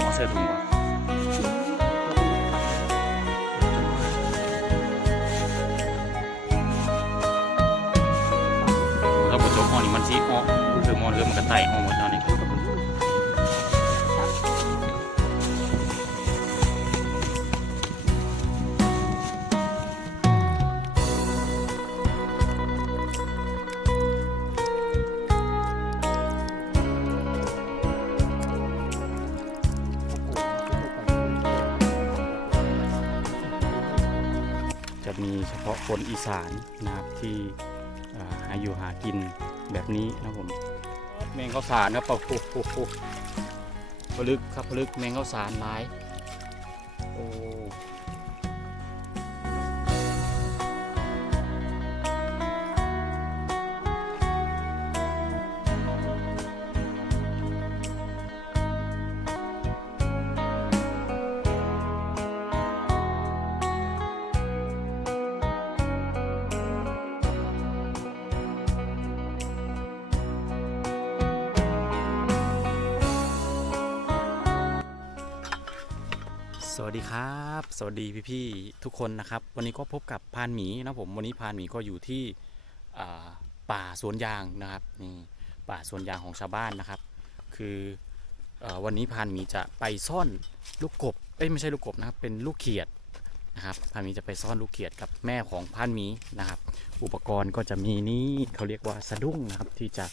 งเอาเสื้อถุงก่อนถ้าบดจกห้องนี่มันซีอ้อคือมอนเรือมันกระไต่ห้องหมดแล้วนี่ครับ มีเฉพาะคนอีสานนะครับที่หาอยู่หากินแบบนี้นะผมแมงข้าวสารครับปะโอ้โหโอพลึกครับพลึกแมงข้าวสารหลายโอ้ สวัสดีครับ สวัสดีพี่ๆทุกคนนะครับ วันนี้ก็พบกับพานหมีนะผมวันนี้พานหมีก็อยู่ที่ป่าสวนยางนะครับนี่ป่าสวนยางของชาวบ้านนะครับ คืออวันนี้พานหมีจะไปซ่อนลูกกบเอ้ยไม่ใช่ลูกกบนะครับเป็นลูกเขียดนะครับพานหมีจะไปซ่อนลูกเขียดกับแม่ของพานหมีนะครับ อุปกรณ์ก็จะมีนี่เขาเรียกว่าสะดุ้งนะครับที่จะ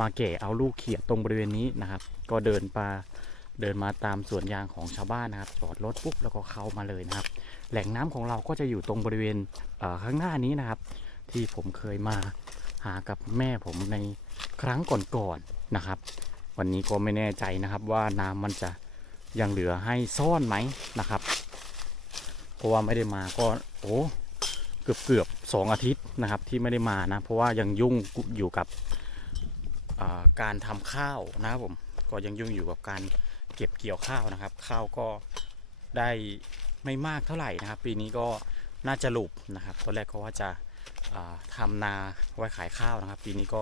มาแก่เอาลูกเขียดตรงบริเวณนี้นะครับ ก็เดินไป เดินมาตามสวนยางของชาวบ้านนะครับ จอดรถปุ๊บแล้วก็เข้ามาเลยนะครับ แหล่งน้ำของเราก็จะอยู่ตรงบริเวณข้างหน้านี้นะครับ ที่ผมเคยมาหากับแม่ผมในครั้งก่อนๆนนะครับ วันนี้ก็ไม่แน่ใจนะครับว่าน้ำมันจะยังเหลือให้ซ่อนไหมนะครับ เพราะว่าไม่ได้มาก็โอ้เกือบเกือบสองอาทิตย์นะครับที่ไม่ได้มานะ เพราะว่ายังยุ่งอยู่กับการทำข้าวนะครับผมก็ยังยุ่งอยู่กับการ เก็บเกี่ยวข้าวนะครับ ข้าวก็ได้ไม่มากเท่าไหร่นะครับ ปีนี้ก็น่าจะหลุบนะครับตอนแรกเขาว่าจะาทำนาไว้ขายข้าวนะครับ ปีนี้ก็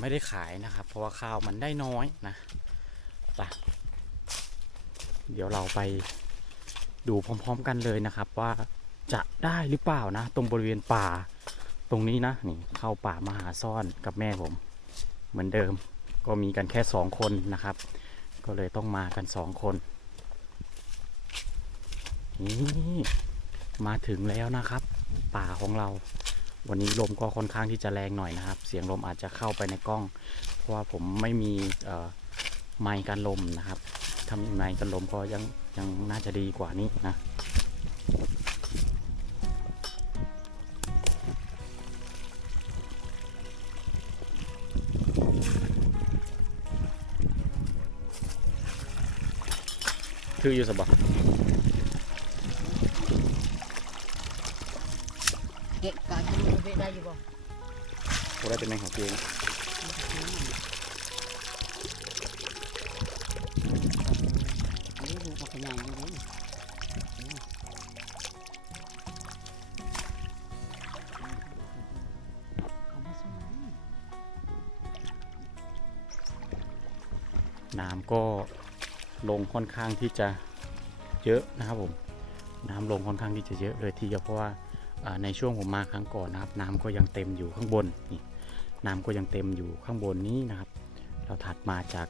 ไม่ได้ขายนะครับ เพราะว่าข้าวมันได้น้อยนะไปเดี๋ยวเราไปดูพร้อมๆกันเลยนะครับ ว่าจะได้หรือเปล่านะ ตรงบริเวณป่าตรงนี้นะนี่เข้าป่ามาหาซ่อนกับแม่ผม เหมือนเดิมก็มีกันแค่สองคนนะครับ ก็เลยต้องมากันสองคนนี่มาถึงแล้วนะครับ ป่าของเรา วันนี้ลมก็ค่อนข้างที่จะแรงหน่อยนะครับ เสียงลมอาจจะเข้าไปในกล้อง เพราะว่าผมไม่มีไมค์กันลมนะครับถ้ามีไมค์กันลมก็ยังยังน่าจะดีกว่านี้นะ คืออยู่สบายเกะกะกินมือไปได้อยู่บ่ผมได้เป็นแมงของเกงอันนี้ดูปลาขยางอยู่ ลงค่อนข้างที่จะเยอะนะครับผมน้ำลงค่อนข้างที่จะเยอะเลยทีเดียวเพราะว่าในช่วงผมมาครั้งก่อนนะครับ น้ำก็ยังเต็มอยู่ข้างบนนี่น้ำก็ยังเต็มอยู่ข้างบนนี้นะครับ เราถัดมาจาก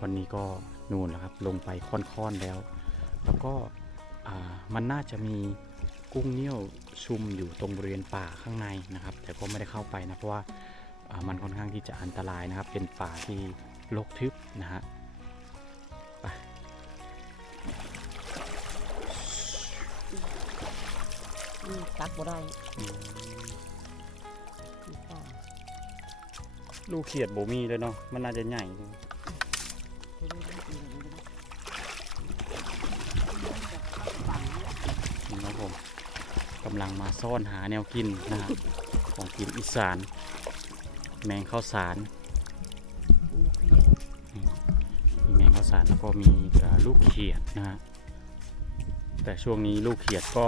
วันนี้ก็นูนแล้วครับลงไปค่อนๆแล้ว แล้วก็มันน่าจะมีกุ้งเงี้ยวชุมอยู่ตรงบริเวณป่าข้างในนะครับ แต่ก็ไม่ได้เข้าไปนะเพราะว่าอ่ามันค่อนข้างที่จะอันตรายนะครับ เป็นป่าที่รกทึบนะฮะ ตักบ่ได้ลูกเขียดโบมีเลยเนาะมันน่าจะใหญ่จริงนะครับผมกำลังมาซ่อนหาแนวกินนะฮะของกินอีสาน แมงข้าวสารมีแมงข้าวสารแล้วก็มีลูกเขียดนะฮะแต่ช่วงนี้ลูกเขียดก็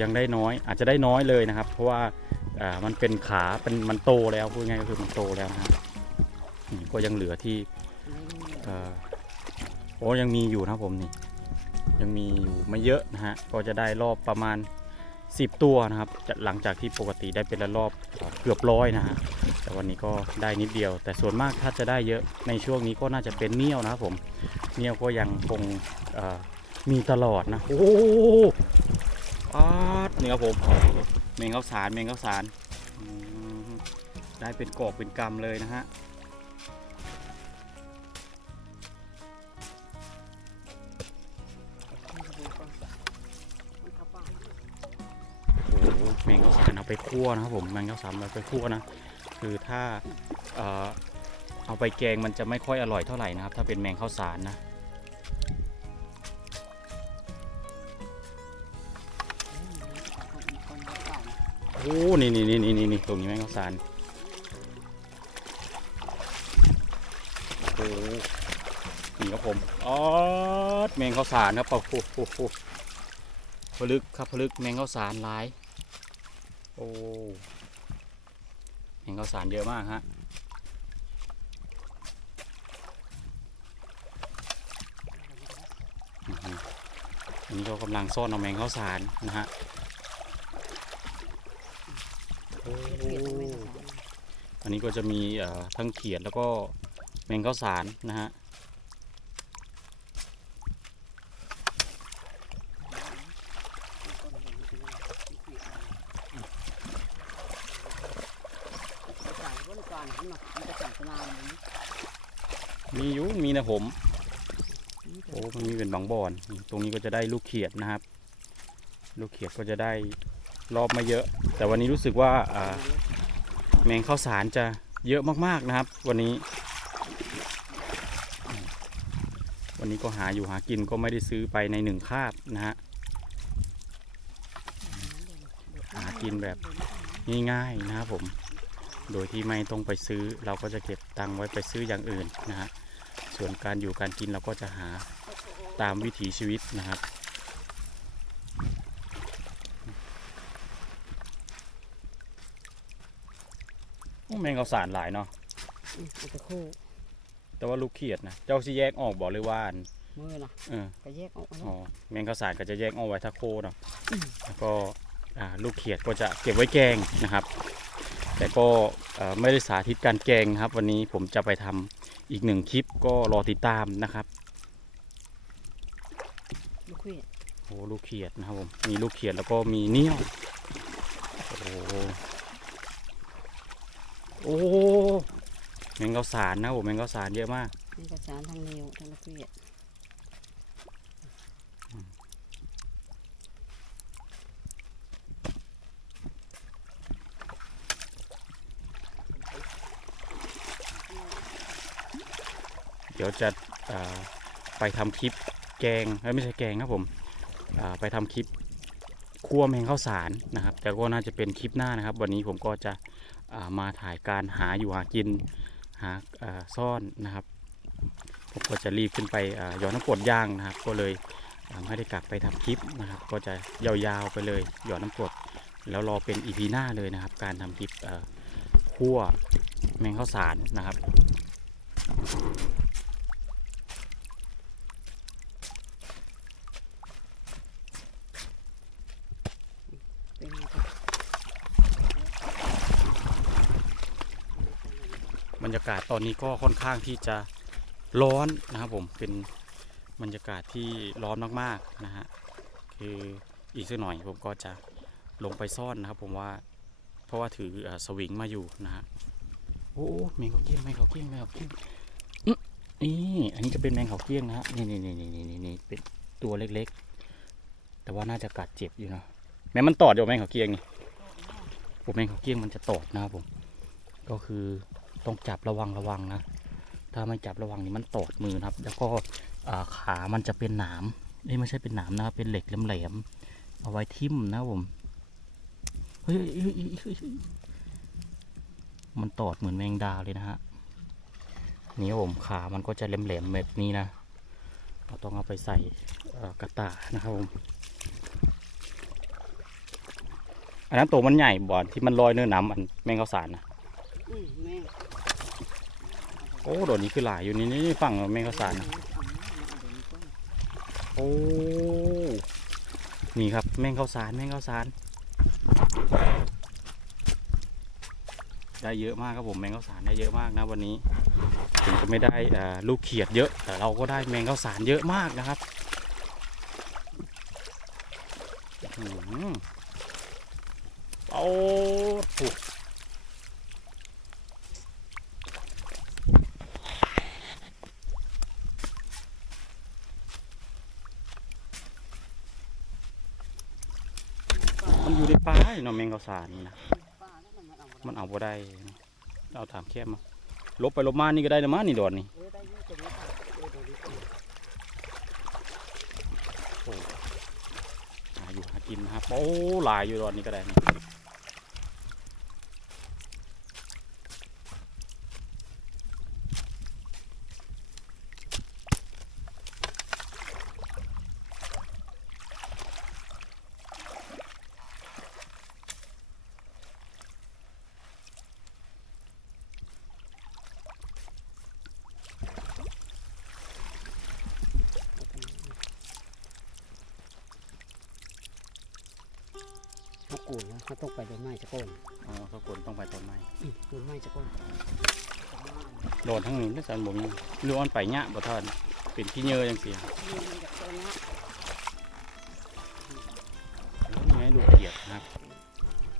ยังได้น้อยอาจจะได้น้อยเลยนะครับ เพราะว่ามันเป็นขาเป็นมันโตแล้วพูดง่ายก็คือมันโตแล้วนะฮะก็ยังเหลือที่อโอ้ยังมีอยู่นะครับผมนี่ยังมีอยู่ไม่เยอะนะฮะก็จะได้รอบประมาณ 10 ตัวนะครับจะหลังจากที่ปกติได้เป็นละรอบเกือบร้อยนะฮะแต่วันนี้ก็ได้นิดเดียว แต่ส่วนมากถ้าจะได้เยอะในช่วงนี้ก็น่าจะเป็นเนี้ยวนะครับผมเนี้ยวก็ยังคงมีตลอดนะโอ้ โหอาดนี่ครับผมเมงข้าวสารเมงข้าวสารได้เป็นกอกเป็นกำเลยนะฮะโอ้โหแมงข้าวสารเอาไปคั่วนะครับผมแมงข้าวสารเอาไปคั่วนะ คือถ้าเอ่อเอาไปแกงมันจะไม่ค่อยอร่อยเท่าไหร่นะครับ ถ้าเป็นแมงข้าวสารนะ โอ้นี่นี่นี่นี่นี่ตรงนี้แมงข้าวสารโอ้โหนี่ครับผมอ๋อแมงข้าวสารครับโอ้โหโอ้โหพลึกครับพลึกแมงข้าวสารหลายโอ้แมงข้าวสารเยอะมากฮะอันนี้ก็กำลังซ่อนเอาแมงข้าวสารนะฮะ อ้อันนี้ก็จะมีทั้งเขียดแล้วก็แมงข้าวสารนะฮะมีอยู่มีนะผมโอ้มันมีเป็นบางบอน ตรงนี้ก็จะได้ลูกเขียดนะครับ ลูกเขียดก็จะได้ รอบไม่เยอะ แต่วันนี้รู้สึกว่าแมงข้าวสารจะเยอะมากๆนะครับ วันนี้ วันนี้ก็หาอยู่หากินก็ไม่ได้ซื้อไปในหนึ่งคาบนะฮะหากินแบบง่ายๆนะครับผม โดยที่ไม่ต้องไปซื้อเราก็จะเก็บตังค์ไว้ไปซื้ออย่างอื่นนะฮะส่วนการอยู่การกินเราก็จะหาตามวิถีชีวิตนะครับ แมงกาสารหลายเนาะมันจะคู่แต่ว่าลูกเขียดนะเจ้าสิแยกออกบอกเลยว่าอันมือนะเออก็แยกออกอ๋อแมงกาสารก็จะแยกออกไว้ถ้าโคเนาะแล้วก็อ่าลูกเขียดก็จะเก็บไว้แกงนะครับ แต่ก็เอ่อไม่ได้สาธิตการแกงนะครับ วันนี้ผมจะไปทำอีกหนึ่งคลิปก็รอติดตามนะครับลูกเขียดโอ้ลูกเขียดนะครับผมมีลูกเขียดแล้วก็มีเนี้ยวโอ้ โอ้แมงกาสารนะครับผมแมงกาสารเยอะมากนี่กระสานทั้งนิ้วทั้งลูกเขียดเดี๋ยวจะอ่าไปทำคลิปแกงเอ้ยไม่ใช่แกงครับผมอ่าไปทำคลิปคั่วแมงข้าวสารนะครับ แต่ก็น่าจะเป็นคลิปหน้านะครับ วันนี้ผมก็จะอ่า มาถ่ายการหาอยู่หากินหาซ่อนนะครับผมก็จะรีบขึ้นไปย้อนน้ำกรดย่างนะครับ ก็เลยไม่ได้กลับไปทำคลิปนะครับ ก็จะยาวๆไปเลยหยอนน้ำกรดแล้วรอเป็นอีพีหน้าเลยนะครับ การทำคลิปคั่วแมงข้าวสารนะครับ เป็นไง บ รรยากาศตอนนี้ก็ค่อนข้างที่จะร้อนนะครับผมเป็นบรรยากาศที่ร้อนมากๆนะฮะคืออีกสักหน่อยผมก็จะลงไปซ่อนนะครับ ผมว่าเพราะว่าถืออสวิงมาอยู่นะฮะโอ้โอ้แมงเขาเกี้ยงแมงเขาเกี้ยงแมงเขาเกี้ยงนี่อันนี้จะเป็นแมงเขาเกี้ยงนะฮะนี่นี่นี่นี่นี่นี่เป็นตัวเล็กๆ แต่ว่าน่าจะกัดเจ็บอยู่นะแม้มันตอดอยู่แมงเขาเกี้ยงนี่โอ้แมงเขาเกี้ยงมันจะตอดนะครับผมก็คือ ต้องจับระวังระวังนะ ถ้าไม่จับระวังนี่มันตอดมือนะครับ แล้วก็ขามันจะเป็นหนามเอ้ยไม่ใช่เป็นหนามนะครับเป็นเหล็กแหลมๆเอาไว้ทิ่มนะผมเฮ้ยมันตอดเหมือนแมงดาเลยนะฮะนี่ผมขามันก็จะแหลมๆแบบนี้นะเราต้องเอาไปใส่กระตานะครับผมอันนั้นตัวมันใหญ่บ่อนที่มันลอยเนื้อน้ำอันแมงข้าสารนะอืมแม่ โอ้โดดนี้คือหลายอยู่นี่นี่ฝั่งแมงกะสานนะโอ้นี่ครับแมงข้าวสารแมงข้าวสารได้เยอะมากครับผมแมงข้าวสารได้เยอะมากนะวันนี้ถึงจะไม่ได้ลูกเขียดเยอะ แต่เราก็ได้แมงข้าวสารเยอะมากนะครับอื้อหือโอ้โห มัน อยู่ในป่าเนาะแมงกะสานนี่นะมันเอาบ่ได้นะเอาถามแคบมาลบไปลบมานี่ก็ได้นะมานี่ดอนนี่หาอยู่หากินนะครับโอ้หลายอยู่ดอนนี่ก็ได้นะ เขา กูนนะเขาต้องไปโดนไม้จะก้นอ๋อทุกคนต้องไปต้นไม้อืมโดนไม้จะก้นโดนทั้งนี้ไม่สันบ่มีหรือว่ามันไปเนี้ยบ่ท่านเป็นขี้เหยอะจังเสียนี่มันจะก้นนะนี่ไงลูกเขียดนะครับ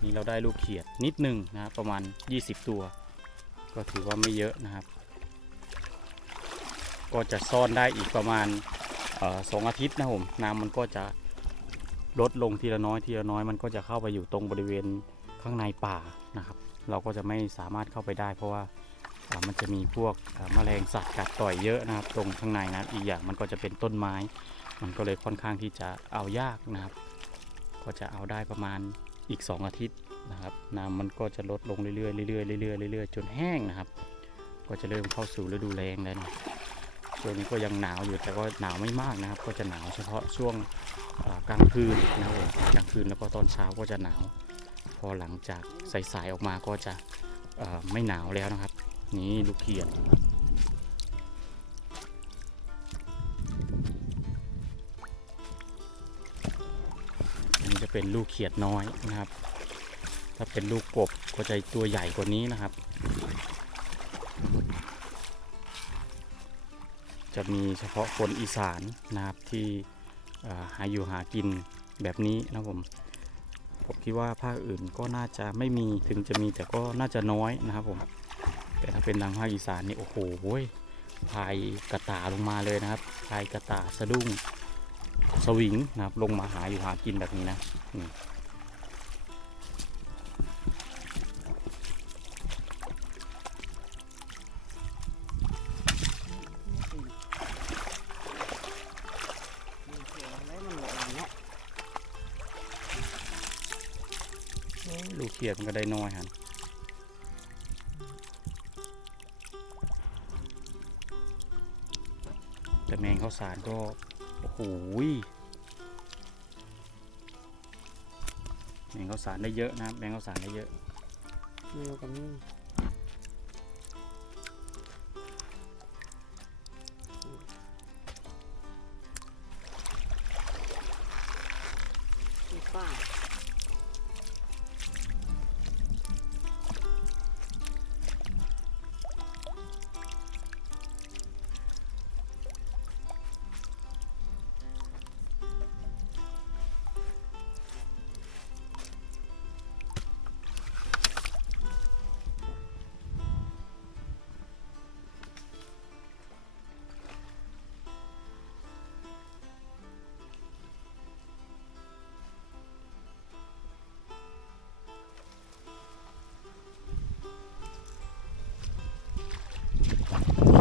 นี่เราได้ลูกเขียดนิดหนึงนะครับประมาณ 20 ตัว ก็ถือว่าไม่เยอะนะครับ ก็จะซ่อนได้อีกประมาณเอ่อสองอาทิตย์นะครับผมน้ำมันก็จะ ลดลงทีละน้อยทีละน้อยมันก็จะเข้าไปอยู่ตรงบริเวณข้างในป่านะครับ เราก็จะไม่สามารถเข้าไปได้ เพราะว่ามันจะมีพวกแมลงสัตว์กัดต่อยเยอะนะครับ ตรงข้างในนะอีกอย่างมันก็จะเป็นต้นไม้ มันก็เลยค่อนข้างที่จะเอายากนะครับ ก็จะเอาได้ประมาณอีก 2 อาทิตย์นะครับน้ำมันก็จะลดลงเรื่อยๆเรื่อยๆเรื่อยๆเรื่อยๆจนแห้งนะครับ ก็จะเริ่มเข้าสู่ฤดูแล้งแล้วนะช่วงนี้ก็ยังหนาวอยู่แต่ก็หนาวไม่มากนะครับ ก็จะหนาวเฉพาะช่วง กลางคืนนะครับผมกลางคืนแล้วก็ตอนเช้าก็จะหนาว พอหลังจากสายๆออกมาก็จะไม่หนาวแล้วนะครับ นี่ลูกเขียดอันนี้จะเป็นลูกเขียดน้อยนะครับ ถ้าเป็นลูกกบก็จะตัวใหญ่กว่านี้นะครับ จะมีเฉพาะคนอีสานนะครับที่ หาอยู่หากินแบบนี้นะผมผมคิดว่าภาคอื่นก็น่าจะไม่มีถึงจะมีแต่ก็น่าจะน้อยนะครับผมแต่ถ้าเป็นทางภาคอีสานนี่โอ้โหพายกระตาลงมาเลยนะครับพายกระตาสะดุ้งสวิงนะครับลงมาหาอยู่หากินแบบนี้นะนี่ ลูกเขียดมันก็ได้น้อยฮันแต่แมงข้าวสารก็ โอ้โหแมงข้าวสารได้เยอะนะแมงข้าวสารได้เยอะนี่ก็มีมี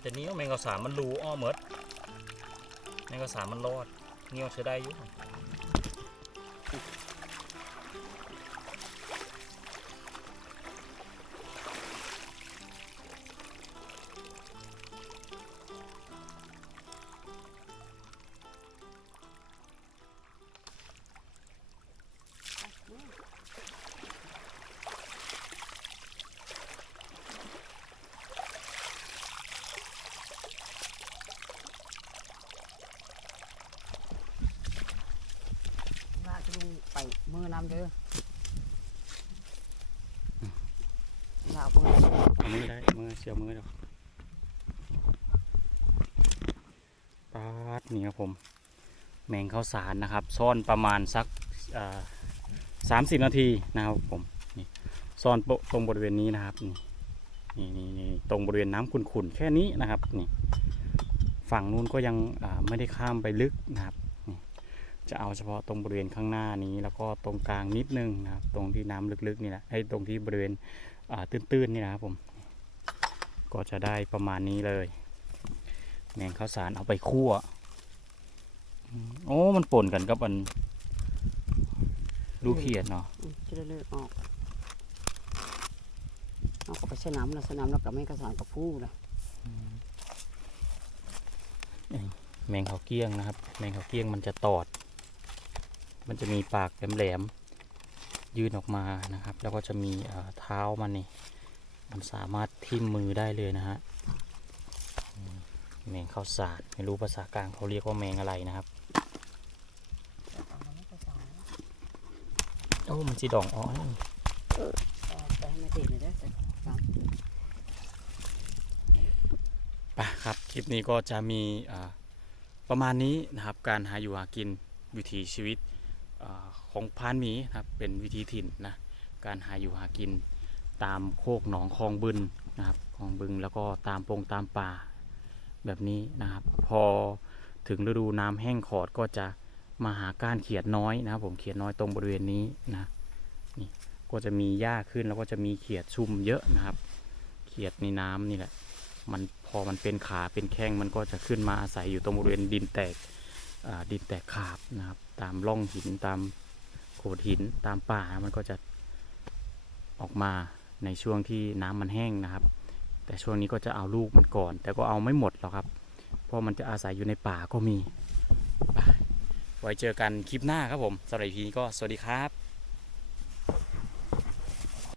แต่นี้วแมงกะสามันรูอ้อเหมิดแมงกะสามันรอดเหนี้ยวใช้ได้อยู่ ไปมือนำเด้อลาวมือเอามือได้มือเชียวมือเดี๋ยวปาดนี่ครับผม แมงข้าวสารนะครับ ซ่อนประมาณสักสามสิบนาทีนะครับผมนี่ซ่อนตรงบริเวณนี้นะครับนี่นี่นี่นี่ตรงบริเวณน้ำขุ่นๆแค่นี้นะครับนี่ฝั่งนู้นก็ยังไม่ได้ข้ามไปลึกนะครับ จะเอาเฉพาะตรงบริเวณข้างหน้านี้ แล้วก็ตรงกลางนิดนึงนะครับ ตรงที่น้ำลึกๆนี่แหละไอ้ตรงที่บริเวณอ่าตื้นๆนี่นะครับผม ก็จะได้ประมาณนี้เลยแมงข้าวสารเอาไปคั่วอืมโอ้มันป่นกันกับอันลูกเขียดเนาะอืมจะได้เลือกออกเอาก็ไปสนามแล้วสนามแล้วกับแม่กระสานกับผู้เลยแมงเขาวเกี้ยงนะครับ แมงเขาวเกี้ยงมันจะตอด มันจะมีปากแหลมๆยื่นออกมานะครับ แล้วก็จะมีเท้ามันนี่มันสามารถทิ่มมือได้เลยนะฮะแมงข้าวสารไม่รู้ภาษากลางเขาเรียกว่าแมงอะไรนะครับโอ้มันจีดองอ้อยปให้แม่ตีเลยเด้อแต่สามไปครับคลิปนี้ก็จะมีประมาณนี้นะครับ การหาอยู่หากินวิถีชีวิต ของพานหมีนะครับเป็นวิถีถิ่นนะการหาอยู่หากินตามโคกหนองคลองบึนนะครับคลองบึงแล้วก็ตามปงตามป่าแบบนี้นะครับ พอถึงฤดูน้ำแห้งขอดก็จะมาหาก้านเขียดน้อยนะครับผมเขียดน้อยตรงบริเวณนี้นะนี่ก็จะมีหญ้าขึ้นแล้วก็จะมีเขียดชุมเยอะนะครับ เขียดในน้ำนี่แหละมันพอมันเป็นขาเป็นแข้งมันก็จะขึ้นมาอาศัยอยู่ตรงบริเวณดินแตกดินแตกขาบนะครับ ตามร่องหินตาม ดหินตามป่ามันก็จะออกมาในช่วงที่น้ำมันแห้งนะครับ แต่ช่วงนี้ก็จะเอาลูกมันก่อน แต่ก็เอาไม่หมดหรอกครับ เพราะมันจะอาศัยอยู่ในป่าก็มี ไว้เจอกันคลิปหน้าครับผมสำหรับพีนี้ก็สวัสดีครับ